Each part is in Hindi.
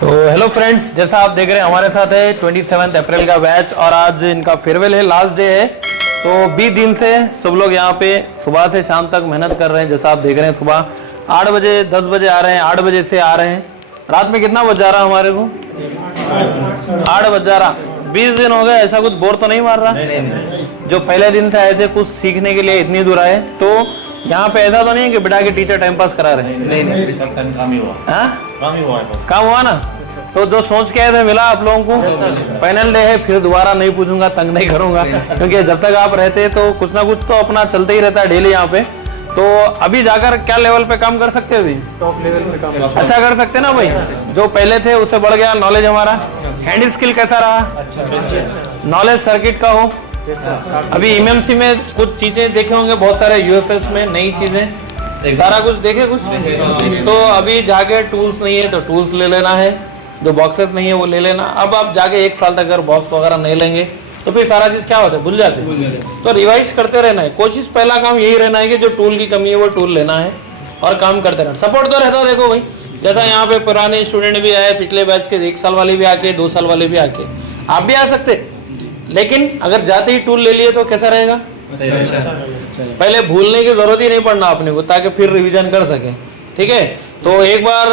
तो हेलो फ्रेंड्स, जैसा आप देख रहे हैं हमारे साथ है 27 अप्रैल का बैच और आज इनका फेयरवेल है, लास्ट डे है। तो 20 दिन से सब लोग यहाँ पे सुबह से शाम तक मेहनत कर रहे हैं। जैसा आप देख रहे हैं सुबह 8 बजे 10 बजे आ रहे हैं, 8 बजे से आ रहे हैं। रात में कितना बज जा रहा हमारे को? 8 बज जा रहा। 20 दिन हो गए, ऐसा कुछ बोर तो नहीं मार रहा? जो पहले दिन से आए थे कुछ सीखने के लिए इतनी दूर आए, तो यहाँ पे ऐसा तो नहीं है कि बिठा के टीचर टाइम पास करा रहे हैं? नहीं, काम हुआ ना। तो जो सोच के आए थे मिला आप लोगों को। फाइनल डे है, फिर दोबारा नहीं पूछूंगा, तंग नहीं करूंगा, क्योंकि जब तक आप रहते तो कुछ ना कुछ तो अपना चलते ही रहता है डेली यहाँ पे। तो अभी जाकर क्या लेवल पे काम कर सकते हैं? अभी टॉप लेवल पे काम अच्छा कर सकते हैं ना भाई। जो पहले थे उससे बढ़ गया नॉलेज हमारा। हैंड स्किल कैसा रहा? नॉलेज सर्किट का हो। अभी एमएमसी में कुछ चीजें देखे होंगे, बहुत सारे यूएफएस में नई चीजें, सारा कुछ देखे कुछ। तो अभी जाके टूल्स नहीं है तो टूल्स ले लेना है, जो बॉक्सेस नहीं है वो ले लेना। अब आप जाके 1 साल तक अगर बॉक्स वगैरह नहीं लेंगे तो फिर सारा चीज क्या होता है, भूल जाते हैं। तो रिवाइज करते रहना है। कोशिश पहला काम यही रहना है कि जो टूल की कमी है वो टूल लेना है और काम करते रहना। सपोर्ट तो रहता, देखो भाई, जैसा यहाँ पे पुराने स्टूडेंट भी आए, पिछले बैच के 1 साल वाले भी आके, 2 साल वाले भी आके, आप भी आ सकते। लेकिन अगर जाते ही टूल ले लिए तो कैसा रहेगा? पहले भूलने की जरूरत ही नहीं पड़ना अपने को, ताकि फिर रिवीजन कर सके। ठीक है, तो एक बार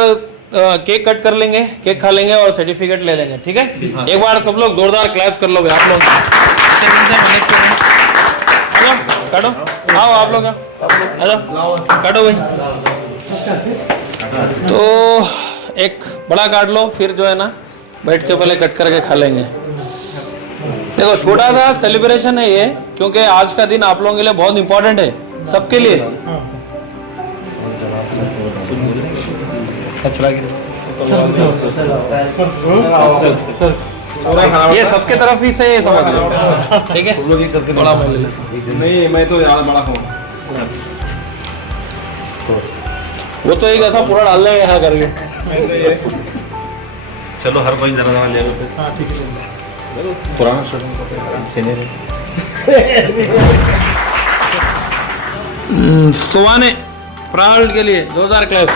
केक कट कर लेंगे, केक खा लेंगे और सर्टिफिकेट ले लेंगे। ठीक है, एक बार सब लोग जोरदार क्लैप्स कर लोगे आप लोग। काटो, आओ आप लोग काटो भाई। तो एक बड़ा काट लो, फिर जो है ना बैठ के पहले कट करके खा लेंगे। देखो छोटा सा सेलिब्रेशन है ये, क्योंकि आज का दिन आप लोगों के लिए बहुत इंपॉर्टेंट है, सबके लिए। ये सबके तरफ ही से समझ लो, ठीक है। बड़ा मैं ले लेता हूं। नहीं, मैं तो यार बड़ा खाऊं। वो तो एक ऐसा पूरा डाल लेंगे यहाँ करके। चलो हर कोई जरा ले लो। हाँ ठीक है। पुराना सुहाने प्राउड के लिए जोरदार क्लैप्स।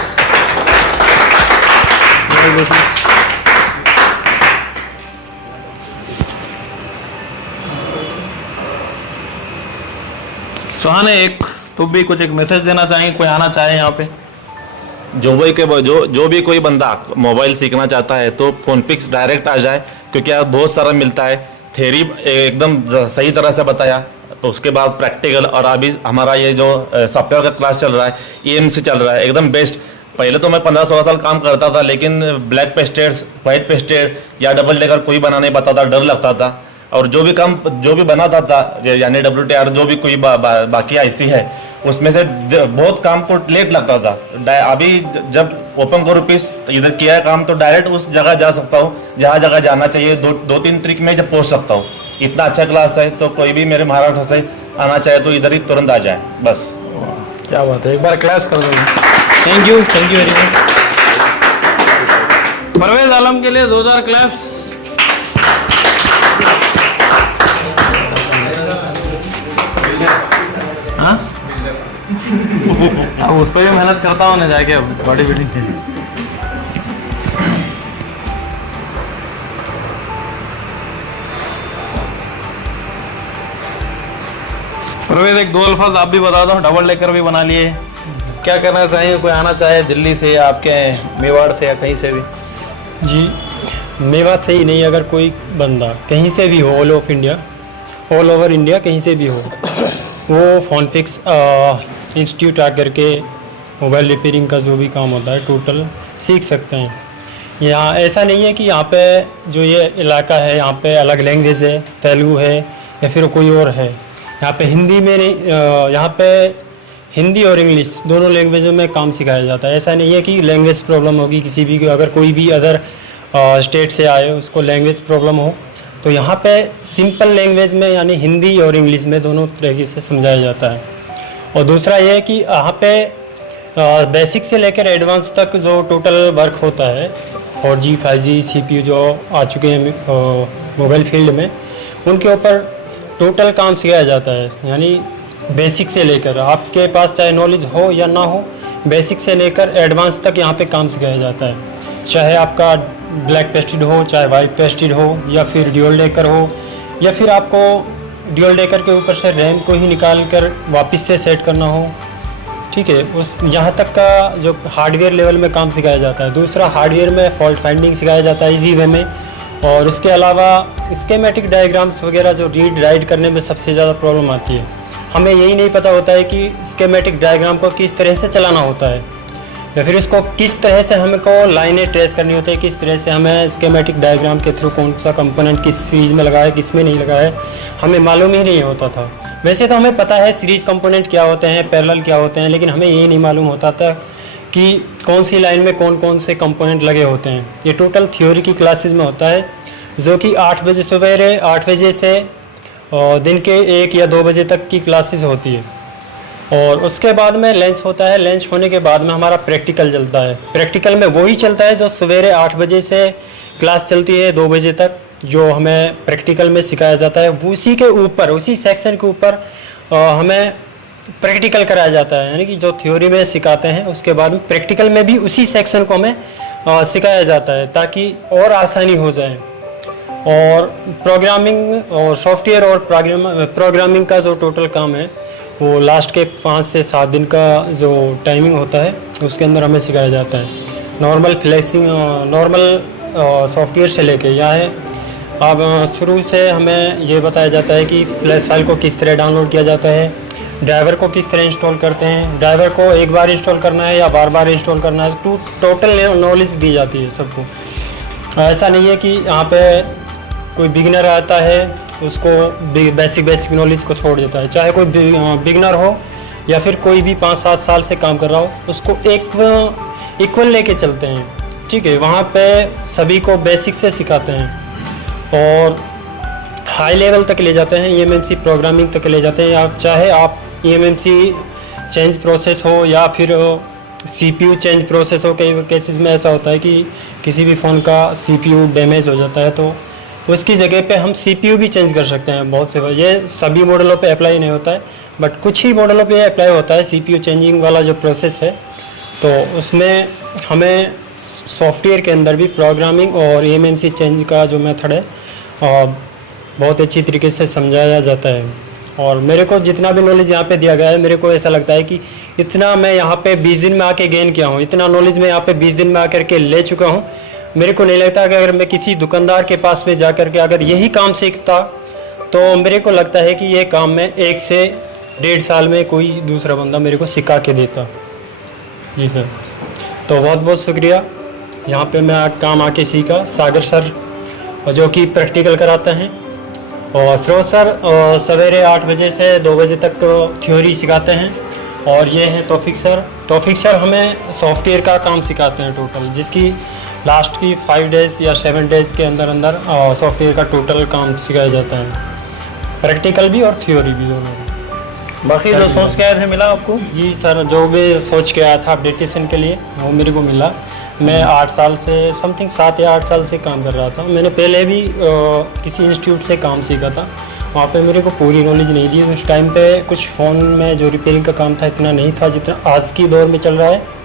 सुहाने, एक तुम भी कुछ एक मैसेज देना चाहेंगे? कोई आना चाहे यहाँ पे? जो भी कोई बंदा मोबाइल सीखना चाहता है तो फोनपिक्स डायरेक्ट आ जाए, क्योंकि यहाँ बहुत सारा मिलता है। थ्योरी एकदम सही तरह से बताया, तो उसके बाद प्रैक्टिकल, और अभी हमारा ये जो सॉफ्टवेयर का क्लास चल रहा है, EMC चल रहा है, एकदम बेस्ट। पहले तो मैं 15-16 साल काम करता था, लेकिन ब्लैक पेस्टेड, वाइट पेस्टेड या डबल डेकर कोई बना नहीं पाता था, डर लगता था। और जो भी बनाता था, यानी WTR जो भी कोई बाकी IC है, उसमें से बहुत काम को लेट लगता था। अभी जब ओपन करो पीस इधर किया है काम, तो डायरेक्ट उस जगह जा सकता हूँ जहाँ जगह जाना चाहिए। 2-3 ट्रिक में जब पहुँच सकता हूँ। इतना अच्छा क्लास है, तो कोई भी मेरे महाराष्ट्र से आना चाहे तो इधर ही तुरंत आ जाए बस। क्या बात है, एक बार क्लास कर दो। Thank you very much. Parvez Alam के लिए 2000 क्लैप्स। हाँ, अब उस पर भी मेहनत करता हूँ ना जाके, अब बॉडी बिल्डिंग के लिए। परवेज, एक 2 अल्फाज आप भी बता दो। डबल डेकर भी बना लिए, क्या करना चाहिए? कोई आना चाहे दिल्ली से या आपके मेवाड़ से या कहीं से भी? जी, मेवाड़ से ही नहीं, अगर कोई बंदा कहीं से भी हो, ऑल ओवर इंडिया कहीं से भी हो, वो फोनपिक्स इंस्टीट्यूट आकर के मोबाइल रिपेयरिंग का जो भी काम होता है टोटल सीख सकते हैं। यहाँ ऐसा नहीं है कि यहाँ पे जो ये इलाका है यहाँ पे अलग लैंग्वेज है, तेलुगु है या फिर कोई और है। यहाँ पे हिंदी में नहीं, यहाँ पे हिंदी और इंग्लिश दोनों लैंग्वेजों में काम सिखाया जाता है। ऐसा नहीं है कि लैंग्वेज प्रॉब्लम होगी किसी भी, अगर कोई भी अदर स्टेट से आए उसको लैंग्वेज प्रॉब्लम हो, तो यहाँ पे सिंपल लैंग्वेज में यानी हिंदी और इंग्लिश में दोनों तरीके से समझाया जाता है। और दूसरा ये है कि यहाँ पे बेसिक से लेकर एडवांस तक जो टोटल वर्क होता है, 4G 5G CPU जो आ चुके हैं मोबाइल फील्ड में, उनके ऊपर टोटल काम सिखाया जाता है। यानी बेसिक से लेकर, आपके पास चाहे नॉलेज हो या ना हो, बेसिक से लेकर एडवांस तक यहाँ पे काम सिखाया जाता है। चाहे आपका ब्लैक पेस्टेड हो चाहे वाइट पेस्टेड हो या फिर ड्यूल डेकर हो, या फिर आपको ड्यूल डेकर के ऊपर से रैम को ही निकाल कर वापस से सेट करना हो, ठीक है, उस यहाँ तक का जो हार्डवेयर लेवल में काम सिखाया जाता है। दूसरा, हार्डवेयर में फॉल्ट फाइंडिंग सिखाया जाता है इजी वे में। और उसके अलावा स्कीमेटिक डायग्राम्स वगैरह जो रीड राइट करने में सबसे ज़्यादा प्रॉब्लम आती है, हमें यही नहीं पता होता है कि स्कीमेटिक डायग्राम को किस तरह से चलाना होता है, या फिर उसको किस तरह से हमको लाइनें ट्रेस करनी होती है, किस तरह से हमें स्कीमेटिक डायग्राम के थ्रू कौन सा कंपोनेंट किस सीरीज़ में लगा है किस में नहीं लगा है, हमें मालूम ही नहीं होता था। वैसे तो हमें पता है सीरीज़ कंपोनेंट क्या होते हैं, पैरेलल क्या होते हैं, लेकिन हमें यही नहीं मालूम होता था कि कौन सी लाइन में कौन कौन से कंपोनेंट लगे होते हैं। ये टोटल थ्योरी की क्लासेस में होता है, जो कि 8 बजे सवेरे 8 बजे से दिन के 1 या 2 बजे तक की क्लासेस होती है। और उसके बाद में लंच होता है। लंच होने के बाद में हमारा प्रैक्टिकल चलता है। प्रैक्टिकल में वही चलता है जो सवेरे 8 बजे से क्लास चलती है 2 बजे तक, जो हमें प्रैक्टिकल में सिखाया जाता है। उसी के ऊपर, उसी सेक्शन के ऊपर हमें प्रैक्टिकल कराया जाता है, यानी कि जो थ्योरी में सिखाते हैं उसके बाद में प्रैक्टिकल में भी उसी सेक्शन को हमें सिखाया जाता है, ताकि और आसानी हो जाए। और प्रोग्रामिंग और सॉफ्टवेयर और प्रोग्रामिंग का जो टोटल काम है वो लास्ट के 5 से 7 दिन का जो टाइमिंग होता है उसके अंदर हमें सिखाया जाता है। नॉर्मल फ्लैशिंग, नॉर्मल सॉफ्टवेयर से लेके यहाँ है, अब शुरू से हमें ये बताया जाता है कि फ्लैश फाइल को किस तरह डाउनलोड किया जाता है, ड्राइवर को किस तरह इंस्टॉल करते हैं, ड्राइवर को एक बार इंस्टॉल करना है या बार बार इंस्टॉल करना है, टोटल नॉलेज दी जाती है सबको। ऐसा नहीं है कि यहाँ पे कोई बिगिनर आता है उसको बेसिक नॉलेज को छोड़ देता है। चाहे कोई बिगिनर हो या फिर कोई भी 5-7 साल से काम कर रहा हो, उसको इक्वल लेके चलते हैं, ठीक है। वहाँ पे सभी को बेसिक से सिखाते हैं और हाई लेवल तक ले जाते हैं, EMMC प्रोग्रामिंग तक ले जाते हैं। आप चाहे आप EMMC चेंज प्रोसेस हो या फिर CPU चेंज प्रोसेस हो। कई केसेस में ऐसा होता है कि किसी भी फ़ोन का CPU डैमेज हो जाता है तो उसकी जगह पे हम CPU भी चेंज कर सकते हैं। बहुत से, ये सभी मॉडलों पे अप्लाई नहीं होता है, बट कुछ ही मॉडलों पे अप्लाई होता है CPU चेंजिंग वाला जो प्रोसेस है। तो उसमें हमें सॉफ्टवेयर के अंदर भी प्रोग्रामिंग और EMMC चेंज का जो मेथड है बहुत अच्छी तरीके से समझाया जाता है। और मेरे को जितना भी नॉलेज यहाँ पे दिया गया है, मेरे को ऐसा लगता है कि इतना मैं यहाँ पे 20 दिन में आके गेन किया हूँ, इतना नॉलेज मैं यहाँ पे 20 दिन में आकर के ले चुका हूँ। मेरे को नहीं लगता कि अगर मैं किसी दुकानदार के पास में जा कर के अगर यही काम सीखता तो मेरे को लगता है कि ये काम मैं 1 से 1.5 साल में कोई दूसरा बंदा मेरे को सिखा के देता। जी सर, तो बहुत बहुत शुक्रिया। यहाँ पे मैं काम आके सीखा, सागर सर जो कि प्रैक्टिकल कराते हैं, और फिरोज सर सवेरे 8 बजे से 2 बजे तक थ्योरी सिखाते हैं। और ये है तौफीक सर। तौफीक सर हमें सॉफ्टवेयर का काम सिखाते हैं टोटल, जिसकी लास्ट की 5 डेज़ या 7 डेज़ के अंदर अंदर सॉफ्टवेयर का टोटल काम सिखाया जाता है, प्रैक्टिकल भी और थ्योरी भी दोनों। बाकी जो सोच के आए थे मिला आपको? जी सर, जो भी सोच के आया था अपडेटेशन के लिए वो मेरे को मिला। मैं 8 साल से समथिंग 7 या 8 साल से काम कर रहा था। मैंने पहले भी किसी इंस्टीट्यूट से काम सीखा था, वहाँ पे मेरे को पूरी नॉलेज नहीं थी। उस टाइम पे कुछ फ़ोन में जो रिपेयरिंग का काम था इतना नहीं था जितना आज की दौर में चल रहा है।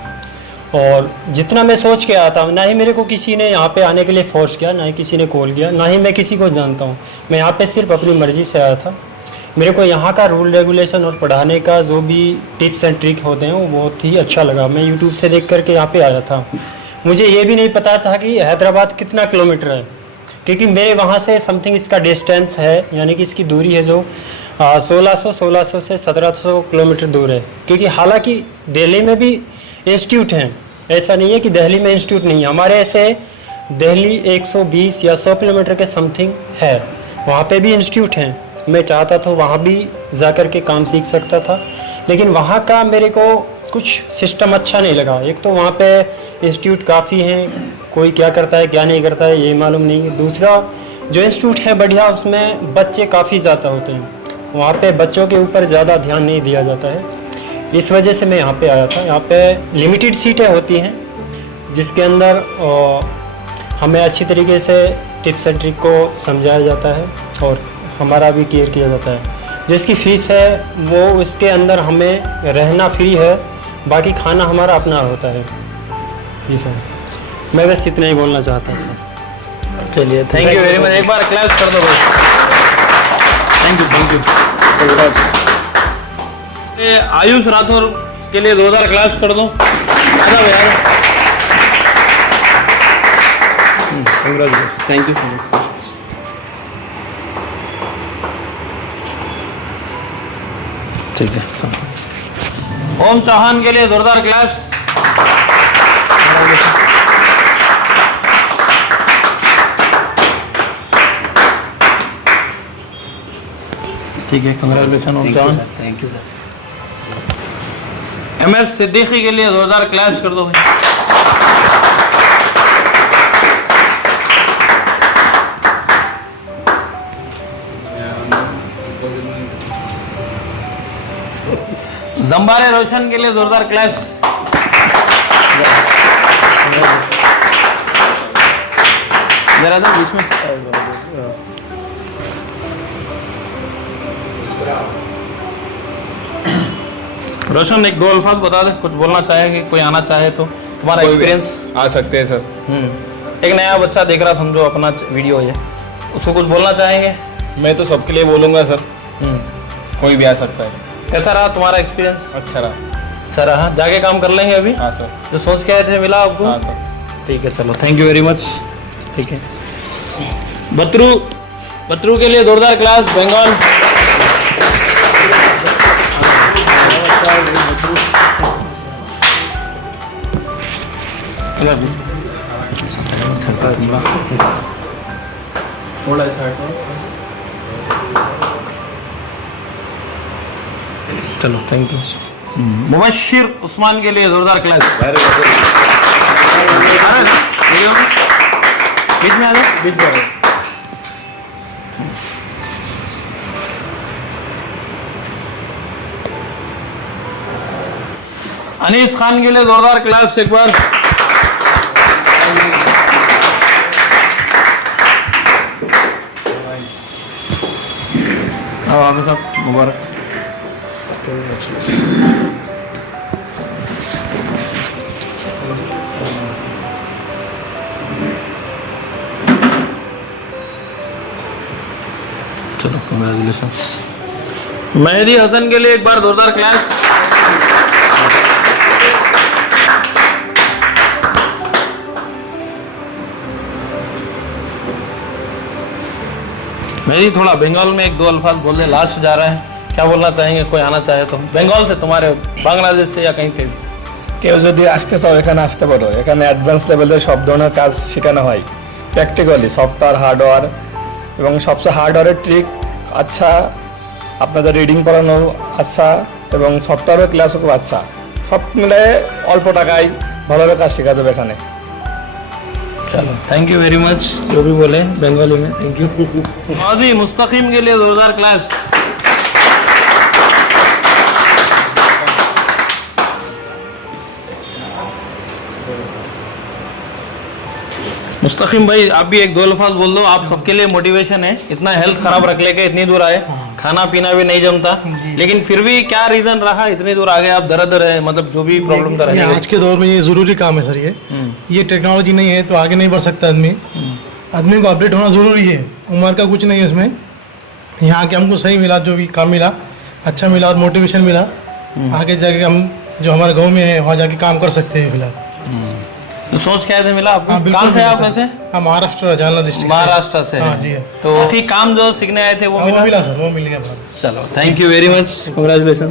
और जितना मैं सोच के आया था, ना ही मेरे को किसी ने यहाँ पे आने के लिए फोर्स किया, ना ही किसी ने कॉल किया, ना ही मैं किसी को जानता हूँ। मैं यहाँ पे सिर्फ अपनी मर्ज़ी से आया था। मेरे को यहाँ का रूल रेगुलेशन और पढ़ाने का जो भी टिप्स एंड ट्रिक होते हैं वो बहुत ही अच्छा लगा। मैं यूट्यूब से देख करके यहाँ पे आया था। मुझे ये भी नहीं पता था कि हैदराबाद कितना किलोमीटर है, क्योंकि मेरे वहाँ से समथिंग इसका डिस्टेंस है, यानी कि इसकी दूरी है जो 1600 से 1700 किलोमीटर दूर है। क्योंकि हालांकि दिल्ली में भी इंस्टीट्यूट हैं, ऐसा नहीं है कि दिल्ली में इंस्टीट्यूट नहीं है। हमारे ऐसे दिल्ली 120 या 100 किलोमीटर के समथिंग है, वहाँ पे भी इंस्टीट्यूट हैं। मैं चाहता था वहाँ भी जा कर के काम सीख सकता था, लेकिन वहाँ का मेरे को कुछ सिस्टम अच्छा नहीं लगा। एक तो वहाँ पे इंस्टीट्यूट काफ़ी हैं, कोई क्या करता है क्या नहीं करता है ये मालूम नहीं है। दूसरा जो इंस्टीट्यूट है बढ़िया, उसमें बच्चे काफ़ी ज़्यादा होते हैं, वहाँ पे बच्चों के ऊपर ज़्यादा ध्यान नहीं दिया जाता है। इस वजह से मैं यहाँ पे आया था। यहाँ पे लिमिटेड सीटें होती हैं जिसके अंदर हमें अच्छी तरीके से टिप्स एंड ट्रिक को समझाया जाता है और हमारा भी केयर किया जाता है। जिसकी फ़ीस है वो इसके अंदर हमें रहना फ्री है, बाकी खाना हमारा अपना होता है। जी सर, मैं बस इतना ही बोलना चाहता था। चलिए थैंक यू वेरी मच, एक बार क्लैप कर दो भाई। Thank you. आयुष राठौर के लिए 2000 क्लैप्स कर दो। आजा भाई आजा। Thank you so much. ठीक है। ओम चौहान के लिए जोरदार क्लैप्स। ठीक है, congratulation Om Chauhan. Thank you sir. MS Siddiqui के लिए 2000 क्लैप्स कर दो भाई। जम्बारे रोशन के लिए जोरदार क्लैप्स। जरा दो बीच में। रोशन एक दो अल्फाज बता दे, कुछ बोलना चाहेंगे, कोई आना चाहे तो तुम्हारा एक्सपीरियंस। आ सकते हैं सर। एक नया बच्चा देख रहा, समझो अपना वीडियो है, उसको कुछ बोलना चाहेंगे? मैं तो सबके लिए बोलूँगा सर, कोई भी आ सकता है। कैसा रहा तुम्हारा एक्सपीरियंस? अच्छा रहा। अच्छा रहा, जाके काम कर लेंगे अभी? हाँ सर। जो सोच के आए थे मिला आपको? हाँ सर। ठीक है, चलो थैंक यू वेरी मच। ठीक है, बतरू के लिए जोरदार क्लास बंगाल। थोड़ा सा चलो थैंक यू। मुबशिर उस्मान के लिए जोरदार क्लास। बीच में आ जाओ, बीच में आ जाओ। अनीस खान के लिए जोरदार क्लास एक बार। अब आप सब मुबारक। चलो कंग्रेचुलेशन। मेहदी हसन के लिए एक बार जोरदार क्लास। मेरी थोड़ा बंगाल में एक दो अल्फाज बोल दे, लास्ट जा रहा है, क्या बोलना चाहेंगे, कोई आना चाहे तो? बंगाल से, तुम्हारे बांग्लादेश से या कहीं से भी? কেউ যদি আসতে চাও এখানে আসতে পারো। এখানে অ্যাডভান্স লেভেলের সব ধরনের কাজ শেখানো হয় প্র্যাকটিক্যালি, সফটওয়্যার হার্ডওয়্যার, এবং সবচেয়ে হার্ডওয়্যারের ট্রিক আচ্ছা, আপনাদের রিডিং পড়ানো আচ্ছা, এবং সফটওয়্যারের ক্লাসও খুব আচ্ছা। সব মিলে অল্প টাকায় ভালোভাবে কাজ শেখা যাবে এখানে। चलो थैंक यू वेरी मच, जो भी बोले बंगाली में थैंक यू। जी मुस्तकीम के लिए जोरदार क्लैप्स। मुस्तकीम भाई आप भी एक दो अल्फाज बोल दो, आप सबके लिए मोटिवेशन है। इतना हेल्थ खराब रख लेके इतनी दूर आए, खाना पीना भी नहीं जमता, लेकिन फिर भी क्या रीजन रहा इतनी दूर आ गए आप? दर्द है, मतलब जो भी प्रॉब्लम था ये आज के दौर में ये ज़रूरी काम है सर। ये टेक्नोलॉजी नहीं है तो आगे नहीं बढ़ सकता आदमी। आदमी को अपडेट होना ज़रूरी है, उम्र का कुछ नहीं है इसमें। यहाँ के हमको सही मिला, जो भी काम मिला अच्छा मिला और मोटिवेशन मिला। आगे जाके हम जो हमारे गांव में है वहाँ जाके काम कर सकते हैं फिलहाल। तो सोच क्या थे मिला आपको? हाँ, बिल्कुल कहाँ से मिला आप सर। वैसे? हाँ, महाराष्ट्र जालना डिस्ट्रिक्ट। महाराष्ट्र से? हाँ जी। तो काफी काम जो सीखने आए थे वो वो मिला? मिला सर, वो मिल गया। चलो thank you very much, congratulation.